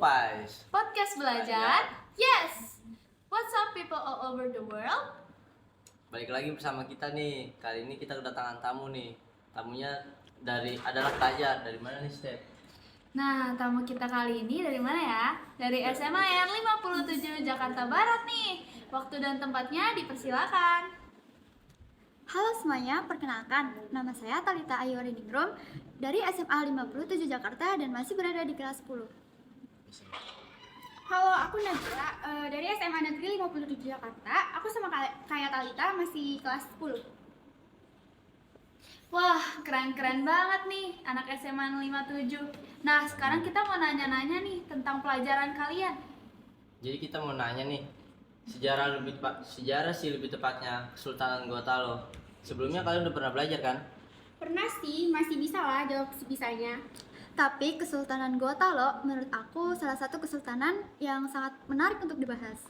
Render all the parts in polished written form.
Pais. Podcast belajar. Yes. What's up people all over the world? Balik lagi bersama kita nih. Kali ini kita kedatangan tamu nih. Tamunya adalah pelajar. Dari mana nih, Step? Nah, tamu kita kali ini dari mana ya? Dari SMA yang 57 Jakarta Barat nih. Waktu dan tempatnya dipersilakan. Halo semuanya, perkenalkan, nama saya Talita Ayoriningrum dari SMA 57 Jakarta dan masih berada di kelas 10. Halo, aku Najla dari SMA Negeri 57 Jakarta. Aku sama kayak Talita masih kelas 10. Wah, keren-keren banget nih anak SMA 57. Nah, sekarang kita mau nanya-nanya nih tentang pelajaran kalian. Jadi kita mau nanya nih, sejarah sih lebih tepatnya Kesultanan Gorontalo. Sebelumnya kalian udah pernah belajar kan? Pernah sih, masih bisa lah jawab sebisanya. Tapi Kesultanan Gorontalo menurut aku salah satu kesultanan yang sangat menarik untuk dibahas.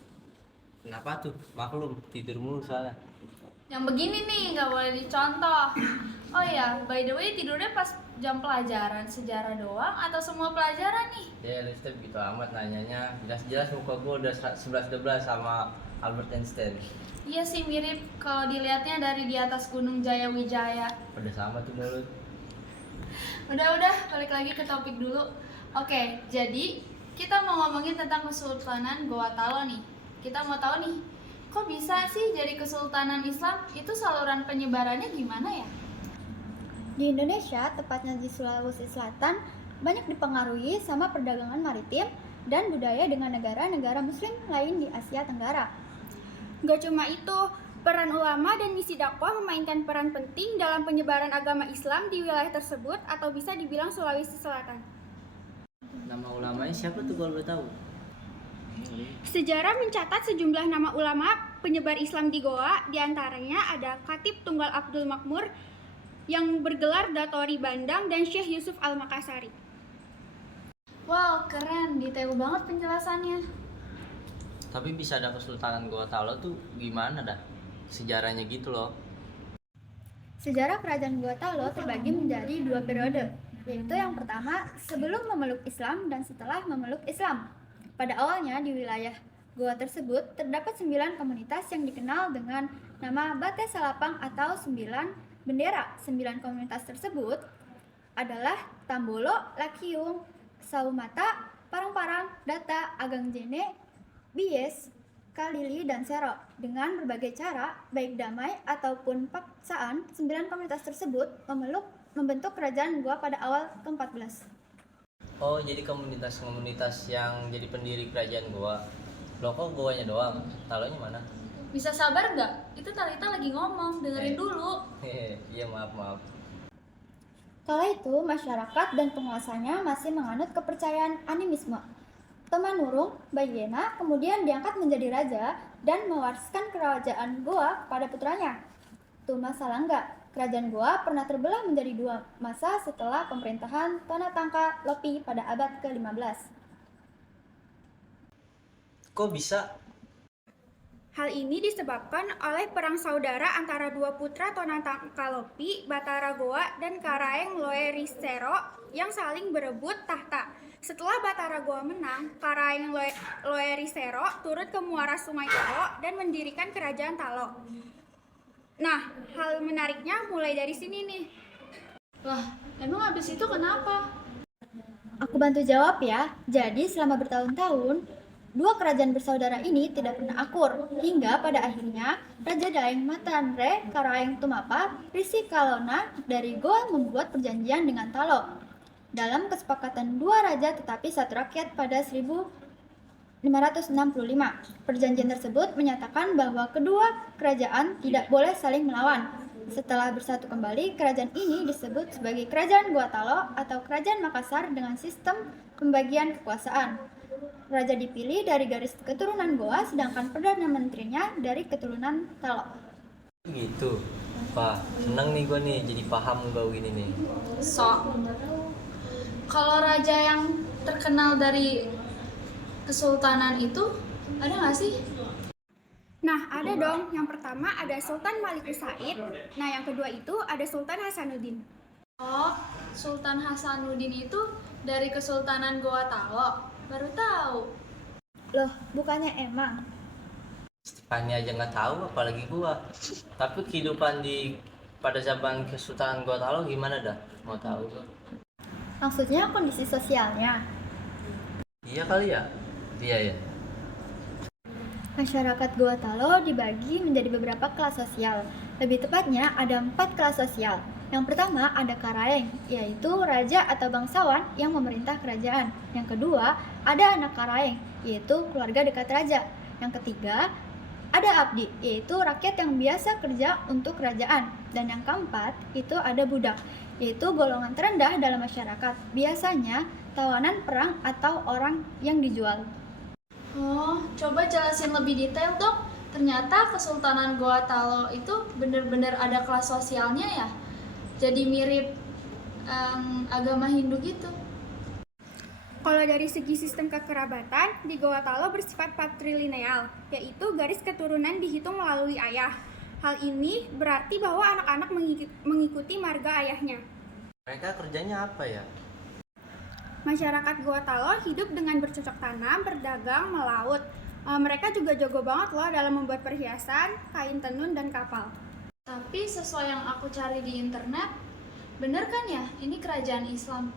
Kenapa tuh? Maklum, tidur mulu soalnya. Yang begini nih, nggak boleh dicontoh. Oh ya, by the way, tidurnya pas jam pelajaran sejarah doang atau semua pelajaran nih? Ya, Step gitu amat nanyanya. Jelas-jelas muka gue udah 11-12 sama Albert Einstein. Iya sih, mirip kalau dilihatnya dari di atas Gunung Jayawijaya. Pada sama tuh mulut. Udah, balik lagi ke topik dulu. Oke, jadi kita mau ngomongin tentang Kesultanan Gorontalo nih. Kita mau tahu nih, kok bisa sih jadi Kesultanan Islam? Itu saluran penyebarannya gimana ya? Di Indonesia, tepatnya di Sulawesi Selatan, banyak dipengaruhi sama perdagangan maritim dan budaya dengan negara-negara muslim lain di Asia Tenggara. Gak cuma itu, peran ulama dan misi dakwah memainkan peran penting dalam penyebaran agama Islam di wilayah tersebut atau bisa dibilang Sulawesi Selatan. Nama ulamanya siapa tuh kalau boleh tahu? Sejarah mencatat sejumlah nama ulama penyebar Islam di Goa, diantaranya ada Khatib Tunggal Abdul Makmur yang bergelar Datori Bandang dan Syekh Yusuf Al-Makassari. Wow, keren, detail banget penjelasannya. Tapi bisa ada Kesultanan Gorontalo tuh gimana dah? Sejarahnya gitu loh. Sejarah Kerajaan Gorontalo terbagi menjadi dua periode, yaitu yang pertama sebelum memeluk Islam dan setelah memeluk Islam. Pada awalnya di wilayah Goa tersebut terdapat 9 komunitas yang dikenal dengan nama Bate Salapang atau 9 bendera. 9 komunitas tersebut adalah Tambolo, Lakiung, Saumata, Parang-Parang, Data, Agang Jene, Bies, Kalili, dan Sero. Dengan berbagai cara, baik damai ataupun paksaan, 9 komunitas tersebut membentuk kerajaan Goa pada awal ke-14. Oh, jadi komunitas-komunitas yang jadi pendiri kerajaan Goa. Loh, kok Goanya doang? Talonya mana? Bisa sabar nggak? Itu Talita lagi ngomong, dengerin dulu. Iya, maaf. Kala itu, masyarakat dan penguasanya masih menganut kepercayaan animisme. Tamanurung Bayena kemudian diangkat menjadi raja dan mewariskan kerajaan Goa kepada putranya, Tuma Salangga. Kerajaan Goa pernah terbelah menjadi dua masa setelah pemerintahan Tonatangka Lopi pada abad ke-15. Kok bisa? Hal ini disebabkan oleh perang saudara antara dua putra Tonatangka Lopi, Batara Goa, dan Karaeng Loerisero yang saling berebut tahta. Setelah Batara Goa menang, Karaeng Loerisero turut ke muara Sungai Talo dan mendirikan kerajaan Talo. Nah, hal menariknya mulai dari sini nih. Wah, emang abis itu kenapa? Aku bantu jawab ya. Jadi selama bertahun-tahun, dua kerajaan bersaudara ini tidak pernah akur, hingga pada akhirnya Raja Daeng Matanre Karaeng Tumapa Risi Kalona dari Goa membuat perjanjian dengan Talo. Dalam kesepakatan dua raja tetapi satu rakyat pada 1565. Perjanjian tersebut menyatakan bahwa kedua kerajaan tidak boleh saling melawan. Setelah bersatu kembali, kerajaan ini disebut sebagai Kerajaan Gorontalo atau Kerajaan Makassar dengan sistem pembagian kekuasaan. Raja dipilih dari garis keturunan Goa, sedangkan Perdana Menterinya dari keturunan Talo. Gitu. Wah, seneng nih gue nih jadi paham gue ini nih. Kalau raja yang terkenal dari kesultanan itu ada nggak sih? Nah, ada dong. Yang pertama ada Sultan Malikus Said. Nah, yang kedua itu ada Sultan Hasanuddin. Oh, Sultan Hasanuddin itu dari Kesultanan Gorontalo. baru tahu. Loh, bukannya emang? Stefani aja nggak tahu, apalagi gua. Tapi kehidupan pada zaman Kesultanan Gua Talo gimana dah? Mau tahu gua. Maksudnya kondisi sosialnya. Iya kali ya? Iya ya. Masyarakat Gua Talo dibagi menjadi beberapa kelas sosial. Lebih tepatnya ada 4 kelas sosial. Yang pertama ada Karaeng, yaitu raja atau bangsawan yang memerintah kerajaan. Yang kedua ada anak Karaeng, yaitu keluarga dekat raja. Yang ketiga ada Abdi, yaitu rakyat yang biasa kerja untuk kerajaan. Dan yang keempat itu ada Budak, yaitu golongan terendah dalam masyarakat. Biasanya tawanan perang atau orang yang dijual. Oh, coba jelasin lebih detail dong. Ternyata Kesultanan Goa Talo itu bener-bener ada kelas sosialnya ya. Jadi mirip agama Hindu gitu. Kalau dari segi sistem kekerabatan, di Goa Talo bersifat patrilineal, yaitu garis keturunan dihitung melalui ayah. Hal ini berarti bahwa anak-anak mengikuti marga ayahnya. Mereka kerjanya apa ya? Masyarakat Goa Talo hidup dengan bercocok tanam, berdagang, melaut. Mereka juga jago banget loh dalam membuat perhiasan, kain tenun, dan kapal. Tapi sesuai yang aku cari di internet, bener kan ya ini kerajaan Islam?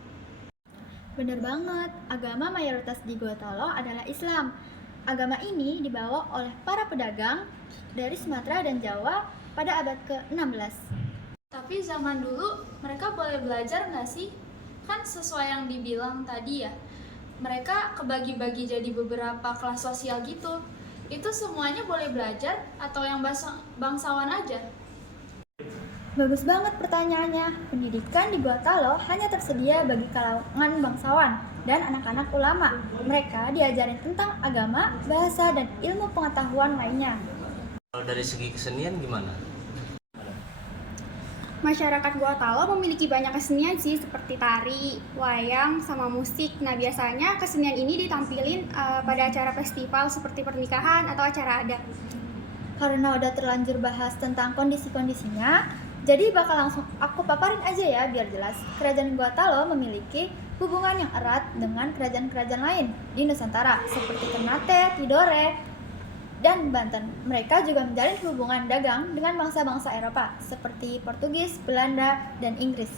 Bener banget, agama mayoritas di Goa Talo adalah Islam. Agama ini dibawa oleh para pedagang dari Sumatera dan Jawa pada abad ke-16. Tapi zaman dulu mereka boleh belajar nggak sih? Kan sesuai yang dibilang tadi ya, mereka kebagi-bagi jadi beberapa kelas sosial gitu. Itu semuanya boleh belajar atau yang bangsawan aja? Bagus banget pertanyaannya. Pendidikan di Goa Talo hanya tersedia bagi kalangan bangsawan dan anak-anak ulama. Mereka diajarin tentang agama, bahasa, dan ilmu pengetahuan lainnya. Kalau dari segi kesenian gimana? Masyarakat Goa Talo memiliki banyak kesenian sih, seperti tari, wayang, sama musik. Nah, biasanya kesenian ini ditampilin pada acara festival seperti pernikahan atau acara adat. Karena udah terlanjur bahas tentang kondisi-kondisinya, jadi bakal langsung aku paparin aja ya biar jelas. Kerajaan Goa Talo memiliki hubungan yang erat dengan kerajaan-kerajaan lain di Nusantara seperti Ternate, Tidore, dan Banten. Mereka juga menjalin hubungan dagang dengan bangsa-bangsa Eropa seperti Portugis, Belanda, dan Inggris.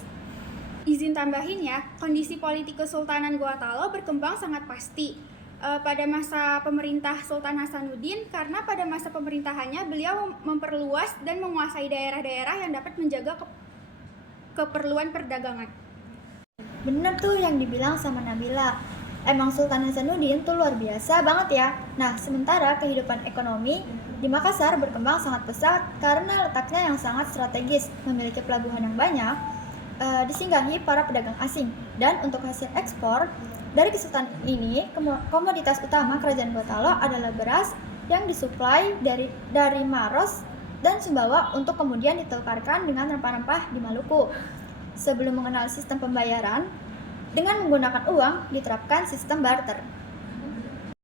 Izin tambahin ya, kondisi politik Kesultanan Goa Talo berkembang sangat pasti pada masa pemerintah Sultan Hasanuddin, karena pada masa pemerintahannya beliau memperluas dan menguasai daerah-daerah yang dapat menjaga keperluan perdagangan. Bener tuh yang dibilang sama Nabila. Emang Sultan Hasanuddin tuh luar biasa banget ya. Nah, sementara kehidupan ekonomi di Makassar berkembang sangat pesat karena letaknya yang sangat strategis, memiliki pelabuhan yang banyak, disinggahi para pedagang asing. Dan untuk hasil ekspor dari kesultanan ini, komoditas utama kerajaan Goa Talo adalah beras yang disuplai dari Maros dan Sumbawa untuk kemudian ditukarkan dengan rempah-rempah di Maluku. Sebelum mengenal sistem pembayaran, dengan menggunakan uang diterapkan sistem barter.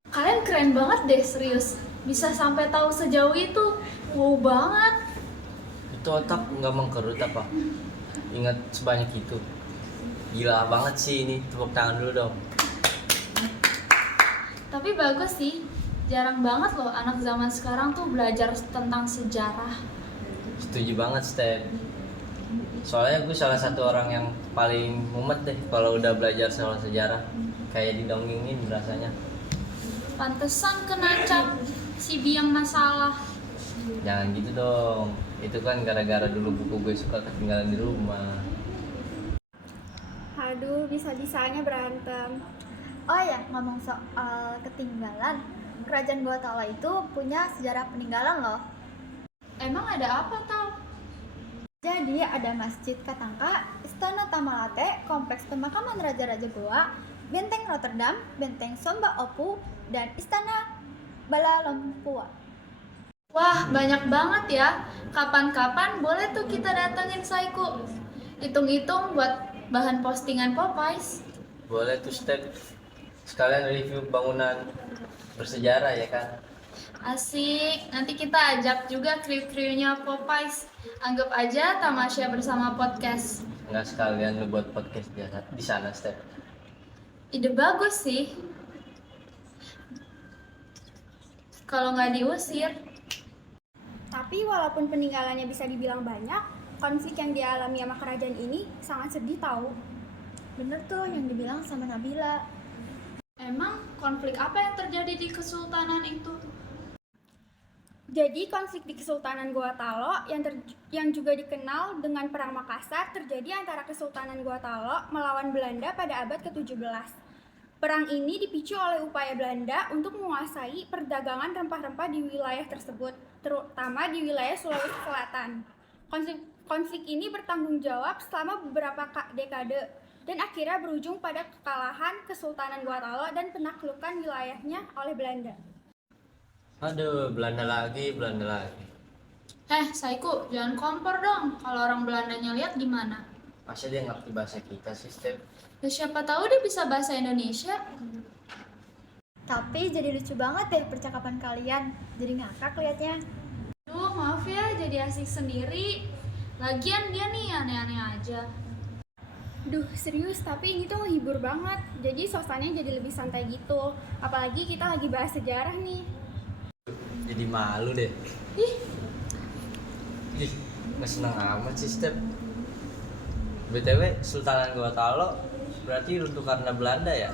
Kalian keren banget deh, serius. Bisa sampai tahu sejauh itu. Wow banget. Itu otak nggak mengkerut apa? Ingat sebanyak itu. Gila banget sih ini, tepuk tangan dulu dong. Tapi bagus sih. Jarang banget loh anak zaman sekarang tuh belajar tentang sejarah. Setuju banget, Step. Soalnya gue salah satu orang yang paling mumet deh kalau udah belajar soal sejarah. Kayak didongengin rasanya. Pantesan kena cap si biang masalah. Jangan gitu dong. Itu kan gara-gara dulu buku gue suka ketinggalan di rumah. Aduh, bisa-bisanya berantem. Oh ya, ngomong soal ketinggalan, kerajaan Goa Talo itu punya sejarah peninggalan loh. Emang ada apa tau? Jadi ada Masjid Katangka, Istana Tamalate, Kompleks Pemakaman Raja-Raja Goa, Benteng Rotterdam, Benteng Somba Opu, dan Istana Balalompua. Wah, banyak banget ya. Kapan-kapan boleh tuh kita datengin Saiku. Hitung-hitung buat bahan postingan Popeyes. Boleh tuh, Step. Sekalian review bangunan bersejarah ya kan. Asik, nanti kita ajak juga kru-krunya Popeyes. Anggap aja tamasya bersama podcast. Nggak sekalian lu buat podcast di sana, Step. Ide bagus sih. kalau nggak diusir. Tapi walaupun peninggalannya bisa dibilang banyak, konflik yang dialami sama kerajaan ini sangat sedih tahu. Bener tuh yang dibilang sama Nabila. Emang konflik apa yang terjadi di kesultanan itu? Jadi konflik di Kesultanan Goa Talo yang juga dikenal dengan Perang Makassar terjadi antara Kesultanan Goa Talo melawan Belanda pada abad ke-17. Perang ini dipicu oleh upaya Belanda untuk menguasai perdagangan rempah-rempah di wilayah tersebut, terutama di wilayah Sulawesi Selatan. Konflik ini bertanggung jawab selama beberapa dekade dan akhirnya berujung pada kekalahan Kesultanan Goa Talo dan penaklukan wilayahnya oleh Belanda. Aduh, Belanda lagi. Saiku, jangan kompor dong. Kalau orang Belandanya lihat gimana? Masa dia ngerti bahasa kita sih, Step? Ya, siapa tahu dia bisa bahasa Indonesia. Tapi jadi lucu banget deh percakapan kalian. Jadi ngakak liatnya. Duh, maaf ya, jadi asik sendiri. Lagian dia nih aneh-aneh aja. Duh, serius, tapi ini tuh menghibur banget. Jadi suasananya jadi lebih santai gitu. Apalagi kita lagi bahas sejarah nih. Jadi malu deh. Ih, Nggak senang amat sih, Step. BTW, Sultanan Goa Talo berarti runtuh karena Belanda ya?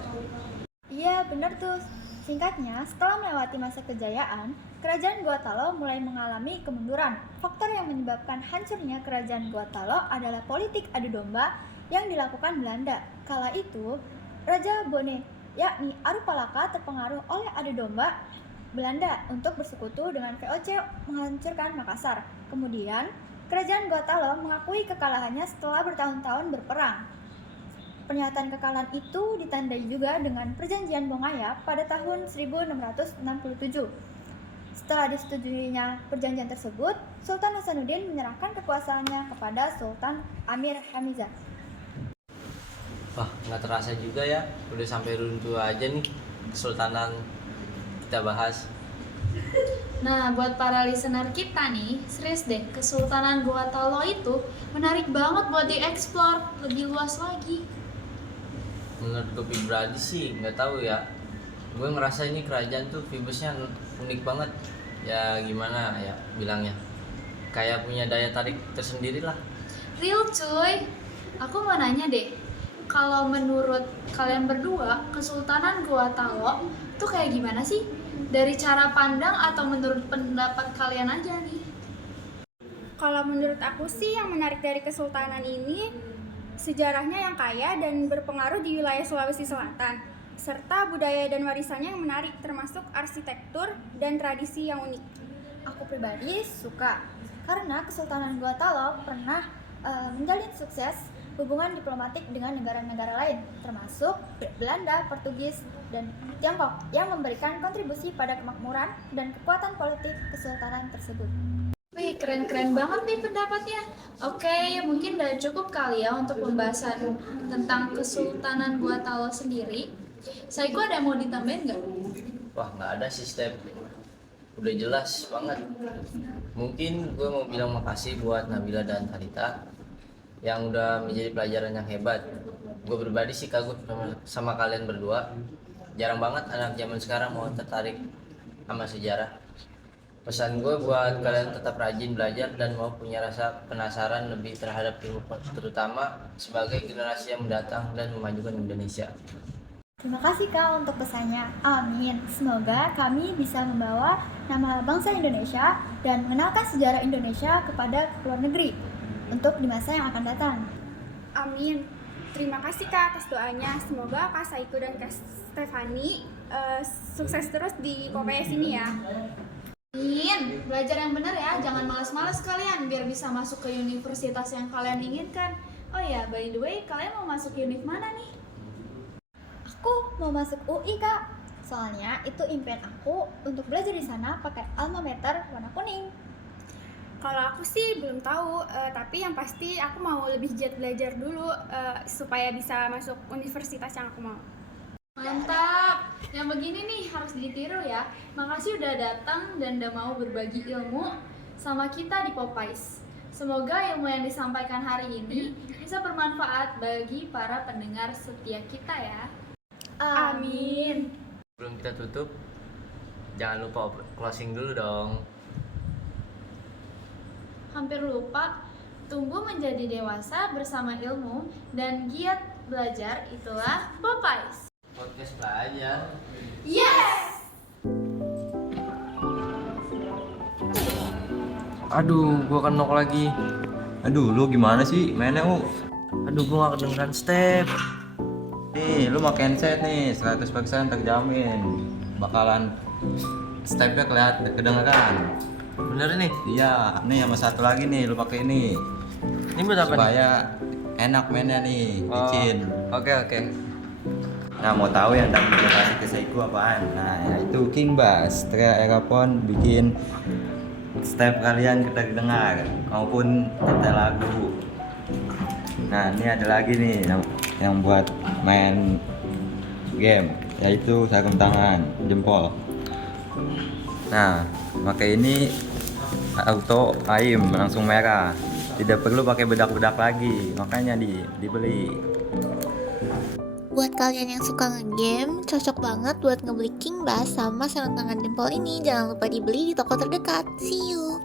Iya, bener tuh. Singkatnya, setelah melewati masa kejayaan, kerajaan Goa Talo mulai mengalami kemunduran. Faktor yang menyebabkan hancurnya kerajaan Goa Talo adalah politik adu domba yang dilakukan Belanda. Kala itu, Raja Bone, yakni Arupalaka, terpengaruh oleh adu domba Belanda untuk bersekutu dengan VOC menghancurkan Makassar. Kemudian, kerajaan Goa Talo mengakui kekalahannya setelah bertahun-tahun berperang. Pernyataan kekalahan itu ditandai juga dengan Perjanjian Bongaya pada tahun 1667. Setelah disetujuinya perjanjian tersebut, Sultan Hasanuddin menyerahkan kekuasaannya kepada Sultan Amir Hamizah. Wah, nggak terasa juga ya, udah sampai runtuh aja nih Kesultanan kita bahas. nah buat para listener kita nih, serius deh, Kesultanan Goa Talo itu menarik banget buat dieksplor lebih luas lagi. Menurut gue pribadi sih, nggak tahu ya. Gue ngerasa ini kerajaan tuh vibesnya unik banget. Ya gimana ya bilangnya, kayak punya daya tarik tersendiri lah. Real cuy, aku mau nanya deh, kalau menurut kalian berdua, Kesultanan Goa Talo tuh kayak gimana sih? Dari cara pandang atau menurut pendapat kalian aja nih? Kalau menurut aku sih yang menarik dari Kesultanan ini sejarahnya yang kaya dan berpengaruh di wilayah Sulawesi Selatan, serta budaya dan warisannya yang menarik termasuk arsitektur dan tradisi yang unik. Aku pribadi suka karena Kesultanan Goa Talo pernah menjalin sukses hubungan diplomatik dengan negara-negara lain, termasuk Belanda, Portugis, dan Tiongkok yang memberikan kontribusi pada kemakmuran dan kekuatan politik kesultanan tersebut. Wih, keren-keren banget nih pendapatnya. Oke, mungkin udah cukup kali ya untuk pembahasan tentang Kesultanan Goa Talo sendiri. Saiku ada mau ditambahin nggak? Wah, nggak ada sih, Step. Udah jelas banget. Mungkin gue mau bilang makasih buat Nabila dan Thalita yang udah menjadi pelajaran yang hebat. Gue pribadi sih kagum sama kalian berdua. Jarang banget anak zaman sekarang mau tertarik sama sejarah. Pesan gue buat kalian tetap rajin belajar dan mau punya rasa penasaran lebih terhadap ilmu, terutama sebagai generasi yang mendatang dan memajukan Indonesia. Terima kasih Kak untuk pesannya. Amin. Semoga kami bisa membawa nama bangsa Indonesia dan mengenalkan sejarah Indonesia kepada luar negeri untuk di masa yang akan datang. Amin. Terima kasih Kak atas doanya. Semoga Kak Saiku dan Kak Stefani sukses terus di PPS ini ya. Amin. Belajar yang benar ya, jangan malas-malas kalian biar bisa masuk ke universitas yang kalian inginkan. Oh ya, by the way, kalian mau masuk univ mana nih? Aku mau masuk UI Kak. Soalnya itu impian aku untuk belajar di sana pakai alma mater warna kuning. Kalau aku sih belum tahu, tapi yang pasti aku mau lebih giat belajar dulu supaya bisa masuk universitas yang aku mau. Mantap, yang begini nih harus ditiru ya. Makasih udah datang dan udah mau berbagi ilmu sama kita di Popeyes. Semoga ilmu yang disampaikan hari ini bisa bermanfaat bagi para pendengar setia kita ya. Amin. Sebelum kita tutup, jangan lupa closing dulu dong. Hampir lupa, tumbuh menjadi dewasa bersama ilmu dan giat belajar itulah Popeyes. Podcast belajar. Yes! Aduh, gua kenok lagi. Aduh, lu gimana sih mainnya, Aduh, gua gak kedengeran step. Nih, lu pakai handset nih, 100% terjamin bakalan stepnya kedengeran. Bener nih. Iya, nih sama satu lagi nih, lu pakai ini. Ini buat apa nih? Supaya enak mainnya nih, licin. Oke. Nah, mau tahu yang tadi gue kasih ke Seiku apaan? Nah, yaitu King Bass, Tria Aerophone bikin step kalian kita dengar maupun nyetel lagu. Nah, ini ada lagi nih yang buat main game, yaitu sarung tangan jempol. Nah, pakai ini auto aim langsung merah, tidak perlu pakai bedak-bedak lagi, makanya dibeli. Buat kalian yang suka ngegame, cocok banget buat ngebeli King Bass sama sarung tangan jempol ini. Jangan lupa dibeli di toko terdekat. See you.